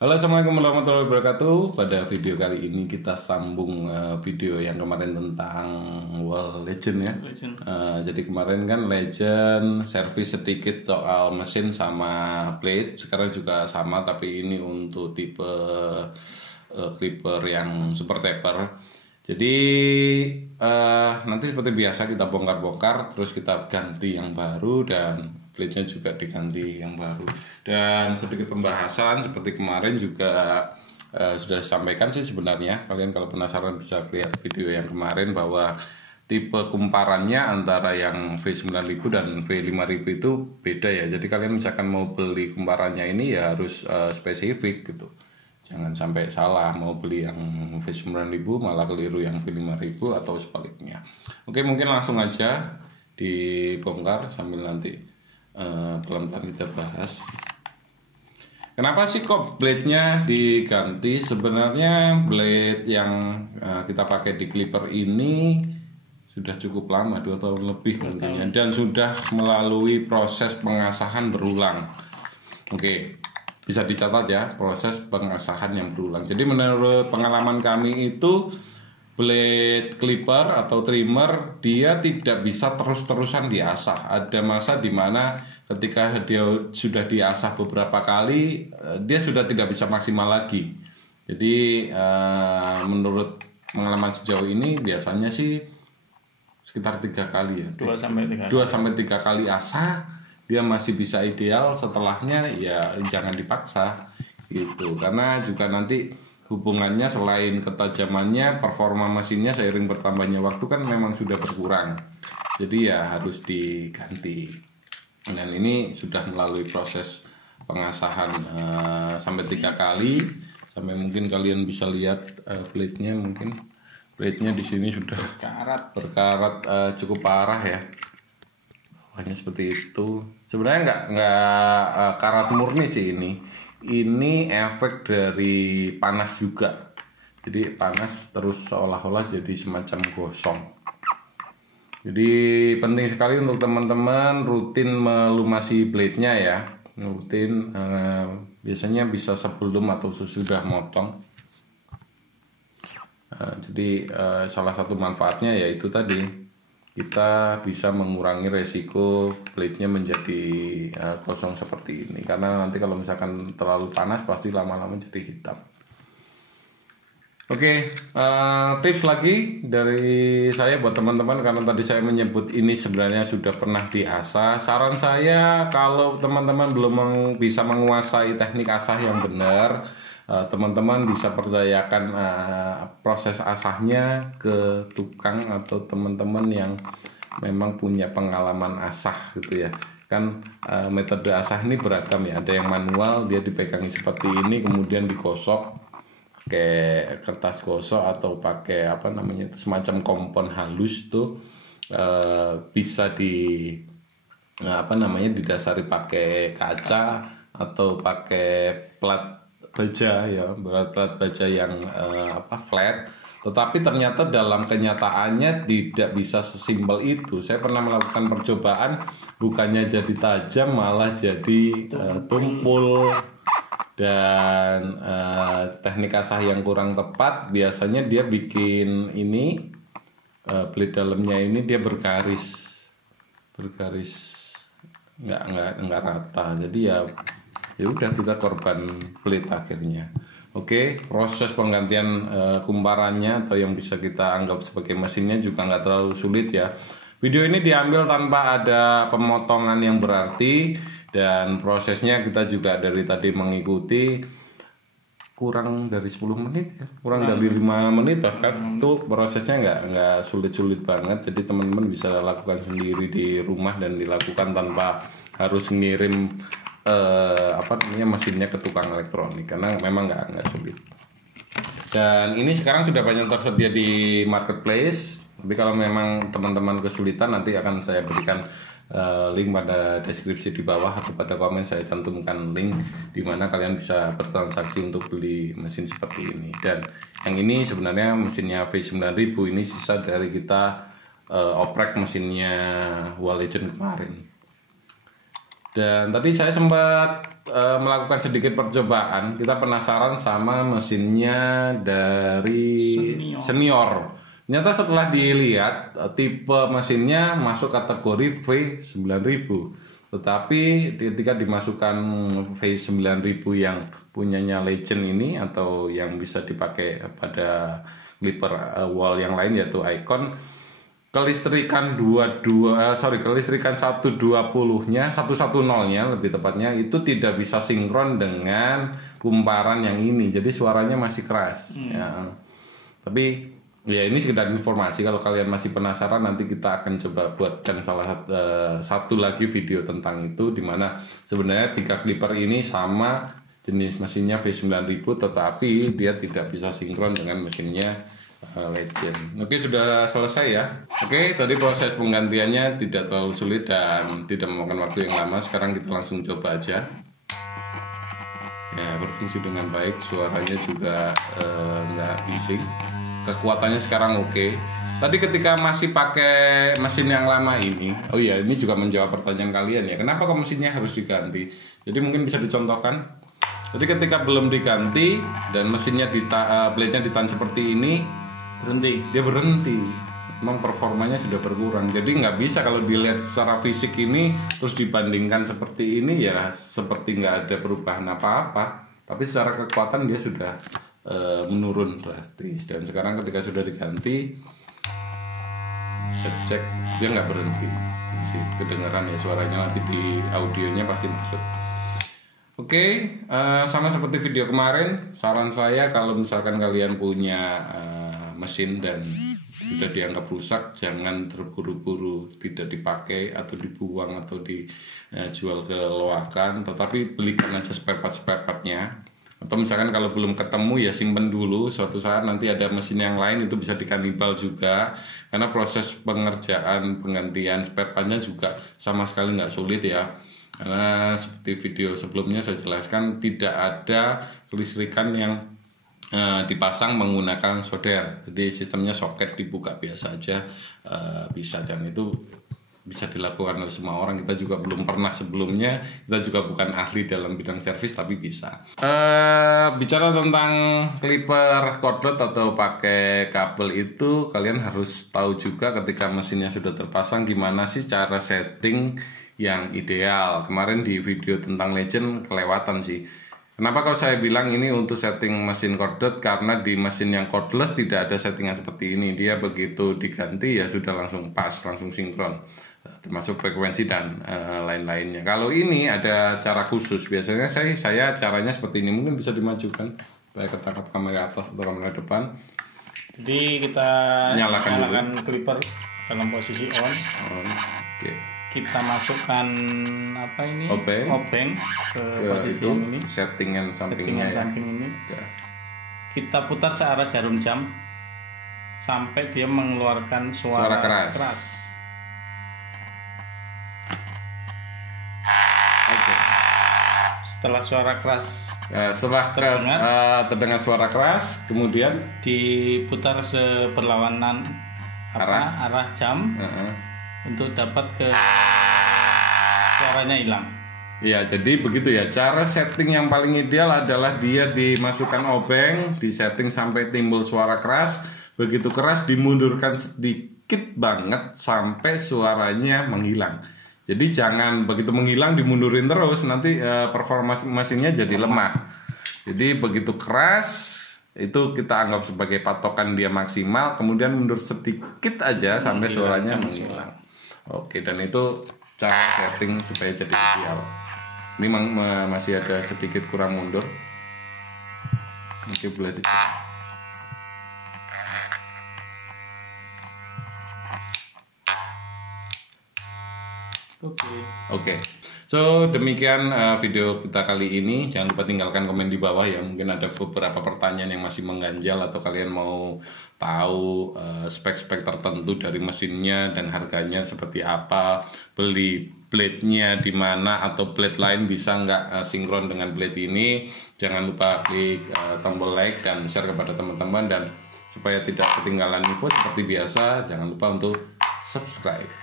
Halo, assalamualaikum warahmatullahi wabarakatuh. Pada video kali ini kita sambung video yang kemarin tentang World Legend ya. Jadi kemarin kan Legend servis sedikit soal mesin sama plate. Sekarang juga sama, tapi ini untuk tipe clipper yang super taper. Jadi nanti seperti biasa kita bongkar-bongkar, terus kita ganti yang baru dan plate-nya juga diganti yang baru. Dan sedikit pembahasan seperti kemarin juga sudah disampaikan sih sebenarnya. Kalian kalau penasaran bisa lihat video yang kemarin bahwa tipe kumparannya antara yang V9000 dan V5000 itu beda ya. Jadi kalian misalkan mau beli kumparannya ini ya harus spesifik gitu. Jangan sampai salah mau beli yang V9000 malah keliru yang V5000 atau sebaliknya. Oke, mungkin langsung aja dibongkar sambil nanti pelan-pelan kita bahas. Kenapa sih kok blade-nya diganti? Sebenarnya blade yang kita pakai di clipper ini sudah cukup lama, 2 tahun lebih mungkin ya, dan sudah melalui proses pengasahan berulang. Oke, bisa dicatat ya, proses pengasahan yang berulang. Jadi menurut pengalaman kami itu blade clipper atau trimmer dia tidak bisa terus-terusan diasah. Ada masa dimana ketika dia sudah diasah beberapa kali, dia sudah tidak bisa maksimal lagi. Jadi menurut pengalaman sejauh ini biasanya sih sekitar 3 kali ya. 2 sampai 3 kali asah dia masih bisa ideal. Setelahnya ya jangan dipaksa gitu. Karena juga nanti hubungannya selain ketajamannya, performa mesinnya seiring bertambahnya waktu kan memang sudah berkurang. Jadi ya harus diganti. Dan ini sudah melalui proses pengasahan sampai 3 kali. Sampai mungkin kalian bisa lihat plate-nya, mungkin plate-nya di sini sudah berkarat cukup parah ya. Hanya seperti itu. Sebenarnya nggak karat murni sih ini. Ini efek dari panas juga. Jadi panas terus seolah-olah jadi semacam gosong. Jadi penting sekali untuk teman-teman rutin melumasi blade-nya ya. Rutin biasanya bisa sebelum atau sesudah motong. Jadi salah satu manfaatnya yaitu tadi kita bisa mengurangi resiko plate-nya menjadi kosong seperti ini. Karena nanti kalau misalkan terlalu panas pasti lama-lama jadi hitam. Oke, tips lagi dari saya buat teman-teman, karena tadi saya menyebut ini sebenarnya sudah pernah diasah. Saran saya kalau teman-teman belum bisa menguasai teknik asah yang benar, teman-teman bisa percayakan proses asahnya ke tukang atau teman-teman yang memang punya pengalaman asah gitu ya. Kan metode asah ini beragam ya, ada yang manual, dia dipegangi seperti ini kemudian digosok pakai kertas gosok atau pakai apa namanya itu semacam kompon halus tuh, bisa didasari pakai kaca atau pakai plat baja ya, plat baja yang flat. Tetapi ternyata dalam kenyataannya tidak bisa sesimpel itu. Saya pernah melakukan percobaan, bukannya jadi tajam malah jadi tumpul. Dan teknik asah yang kurang tepat biasanya dia bikin ini plate dalamnya ini dia bergaris nggak rata. Jadi ya udah kita korban plate akhirnya. Oke, proses penggantian kumparannya atau yang bisa kita anggap sebagai mesinnya juga nggak terlalu sulit ya. Video ini diambil tanpa ada pemotongan yang berarti. Dan prosesnya kita juga dari tadi mengikuti kurang dari 10 menit ya, kurang dari 5 menit bahkan. Tuh prosesnya nggak sulit-sulit banget. Jadi teman-teman bisa lakukan sendiri di rumah dan dilakukan tanpa harus ngirim mesinnya ke tukang elektronik, karena memang nggak sulit. Dan ini sekarang sudah banyak tersedia di marketplace. Tapi kalau memang teman-teman kesulitan, nanti akan saya berikan link pada deskripsi di bawah atau pada komen saya cantumkan link di mana kalian bisa bertransaksi untuk beli mesin seperti ini. Dan yang ini sebenarnya mesinnya V9000, ini sisa dari kita oprek mesinnya World Legend kemarin. Dan tadi saya sempat melakukan sedikit percobaan. Kita penasaran sama mesinnya dari Senior. Ternyata setelah dilihat tipe mesinnya masuk kategori V9000. Tetapi ketika dimasukkan V9000 yang punyanya Legend ini atau yang bisa dipakai pada clipper wall yang lain yaitu Icon, kelistrikan 120-nya 110-nya lebih tepatnya itu tidak bisa sinkron dengan kumparan yang ini, jadi suaranya masih keras. Ya. Tapi ya ini sekedar informasi, kalau kalian masih penasaran nanti kita akan coba buatkan satu lagi video tentang itu, dimana sebenarnya 3 clipper ini sama jenis mesinnya V9000 tetapi dia tidak bisa sinkron dengan mesinnya Legend. Oke, sudah selesai ya. Oke, tadi proses penggantiannya tidak terlalu sulit dan tidak memakan waktu yang lama. Sekarang kita langsung coba aja. Ya, berfungsi dengan baik. Suaranya juga nggak bising. Kekuatannya sekarang oke. Tadi ketika masih pakai mesin yang lama ini, oh iya, ini juga menjawab pertanyaan kalian ya. Kenapa kok mesinnya harus diganti? Jadi mungkin bisa dicontohkan. Jadi ketika belum diganti dan mesinnya blade-nya ditahan seperti ini, dia berhenti. Memang performanya sudah berkurang. Jadi nggak bisa kalau dilihat secara fisik ini terus dibandingkan seperti ini ya seperti nggak ada perubahan apa-apa. Tapi secara kekuatan dia sudah menurun drastis. Dan sekarang ketika sudah diganti, saya cek dia nggak berhenti. Masih kedengaran ya suaranya, nanti di audionya pasti masuk. Oke, sama seperti video kemarin, saran saya kalau misalkan kalian punya mesin dan sudah dianggap rusak, jangan terburu-buru tidak dipakai atau dibuang atau dijual ke loakan, tetapi belikan aja spare part-nya. Atau misalkan kalau belum ketemu ya simpen dulu, suatu saat nanti ada mesin yang lain itu bisa dikanibal juga, karena proses pengerjaan penggantian spare part-nya juga sama sekali nggak sulit ya. Karena seperti video sebelumnya saya jelaskan, tidak ada kelistrikan yang dipasang menggunakan solder. Jadi sistemnya soket dibuka biasa aja bisa, dan itu bisa dilakukan oleh semua orang. Kita juga belum pernah sebelumnya, kita juga bukan ahli dalam bidang servis tapi bisa. Bicara tentang clipper cordless atau pakai kabel itu, kalian harus tahu juga ketika mesinnya sudah terpasang gimana sih cara setting yang ideal. Kemarin di video tentang Legend kelewatan sih. Kenapa kalau saya bilang ini untuk setting mesin cordless? Karena di mesin yang cordless tidak ada settingan seperti ini. Dia begitu diganti ya sudah langsung pas, langsung sinkron, termasuk frekuensi dan lain-lainnya. Kalau ini ada cara khusus. Biasanya saya caranya seperti ini. Mungkin bisa dimajukan. Saya ketangkap kamera atas atau kamera depan. Jadi kita nyalakan clipper dalam posisi on. Oke. Kita masukkan obeng ke posisi itu, yang ini, settingan sampingnya samping ini. Ya. Kita putar searah jarum jam sampai dia mengeluarkan suara keras. Oke. Setelah suara keras terdengar suara keras, kemudian diputar seberlawanan arah jam. Untuk dapat ke suaranya hilang. Ya, jadi begitu ya. Cara setting yang paling ideal adalah dia dimasukkan obeng, disetting sampai timbul suara keras. Begitu keras dimundurkan sedikit banget sampai suaranya menghilang. Jadi jangan begitu menghilang dimundurin terus, nanti performa mesinnya jadi lemah. Jadi begitu keras itu kita anggap sebagai patokan dia maksimal, kemudian mundur sedikit aja sampai suaranya menghilang. Oke, dan itu cara setting supaya jadi ideal. Ini masih ada sedikit kurang mundur. Oke, boleh dicoba. Oke. So demikian video kita kali ini. Jangan lupa tinggalkan komen di bawah ya. Mungkin ada beberapa pertanyaan yang masih mengganjal atau kalian mau tahu spek-spek tertentu dari mesinnya dan harganya seperti apa, beli blade-nya di mana, atau blade lain bisa nggak sinkron dengan blade ini. Jangan lupa klik tombol like dan share kepada teman-teman, dan supaya tidak ketinggalan info seperti biasa jangan lupa untuk subscribe.